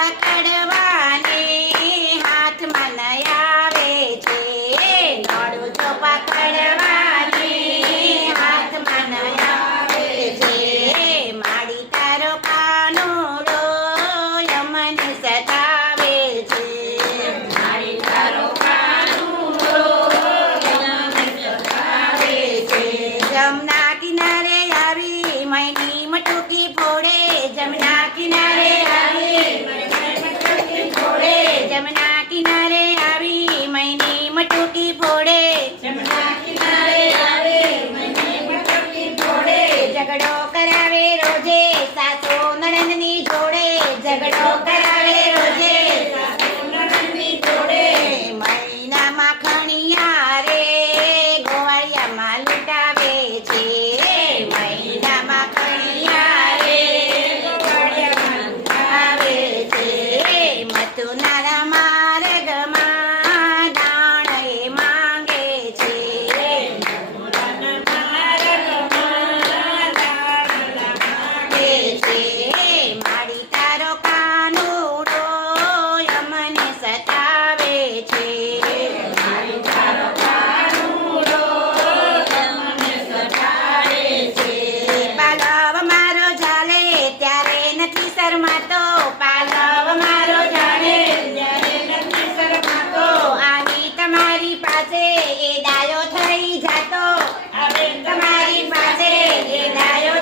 பகடவ ઝઘડો કરાવે રોજે, સાસો નણંદની જોડે. ઝઘડો કરાવે રોજે નણંદની જોડે. મહિનામાં ખણિયા રે, ગોવાળિયામાં લૂંટાવે છે મહિનામાં ખણિયા રે, ગોવાળિયામાં છે મથુનારામાં તમારી પાસે એ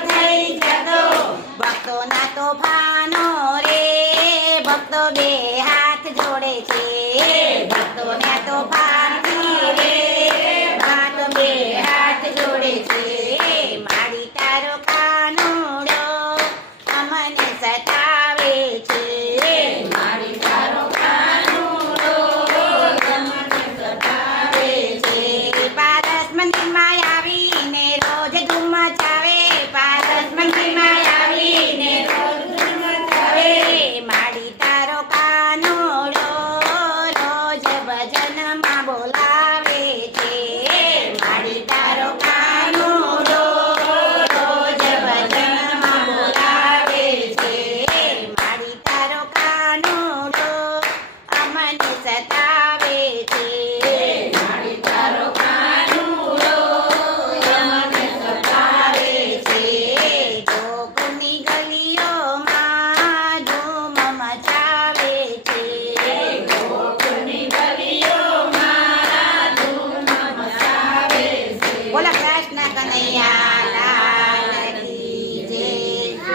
થઈ જતો. ભક્તો ના તો ભાનો રે, ભક્તો બે હાથ જોડે છે. ભક્તો ના તો ભાનથી રે ભાત બે હાથ જોડે છે મારી તારો કાનુડો અમને સતાવે છે મારી તારો કાનુડો અમને સતાવે છે પારસ મંદિરમાં આવીને રોજ ધૂમ મચાવે પારસ મંદિરમાં આવીને રોજ ધૂમ મચાવે મારી તારો કાનુડો રોજ ભજનમાં બોલાવે છે, મારી તારો કાનુડો રોજ ભજનમાં બોલાવે છે, મારી તારો કાનુડો અમને સતા Hola, Brian.